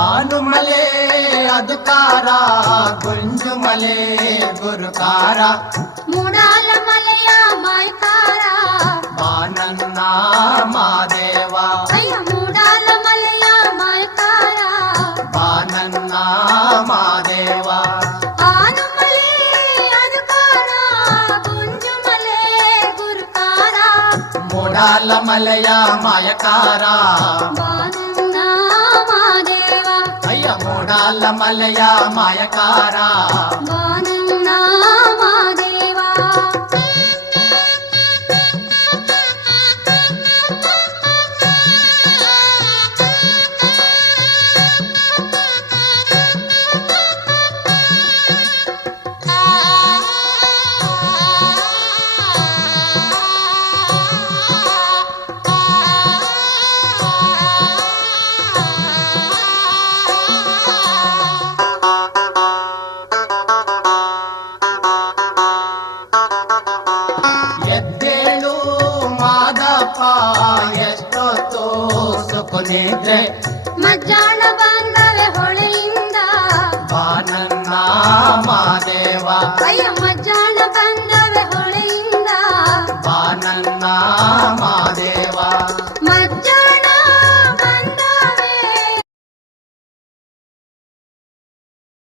ಆನುಮಲೆ ಅದುಕಾರ ಗುಂಜುಮಲೆ ಗುರುಕಾರ ಮೂಡಾಲ ಮಲೆಯ ಮಾಯಕಾರ ಬಾನನ್ನ ಮಾದೇವ ಅಯ್ಯ ಮೂಡಾಲ ಮಲೆಯ ಮಾಯಕಾರ ಬಾನನ್ನ ಮಾದೇವ ಆನುಮಲೆ ಅದುಕಾರ ಗುಂಜುಮಲೆ ಗುರುಕಾರ ಮೂಡಾಲ ಮಲೆಯ ಮಾಯಕಾರ ಬಾನನ್ನ ಮಾದೇವ ಅಯ್ಯ ಮೂಡಾಲ ಮಲೆಯ ಮಾಯಕಾರ ಬಾನನ್ನ ಮಾದೇವ ಎದ್ದೇಳು ಮಾದಪ್ಪ ಎಷ್ಟೊತ್ತು ಸುಖನಿದ್ರೆ ಮಜ್ಜಾಣ ಬಂದವೆ ಹೊಳೆಯಿಂದ ಬಾನನ್ನ ಮಾದೇವ ಅಯ್ಯ ಮಜ್ಜಾಣ ಬಂದವೆ ಹೊಳೆಯಿಂದ ಬಾನನ್ನ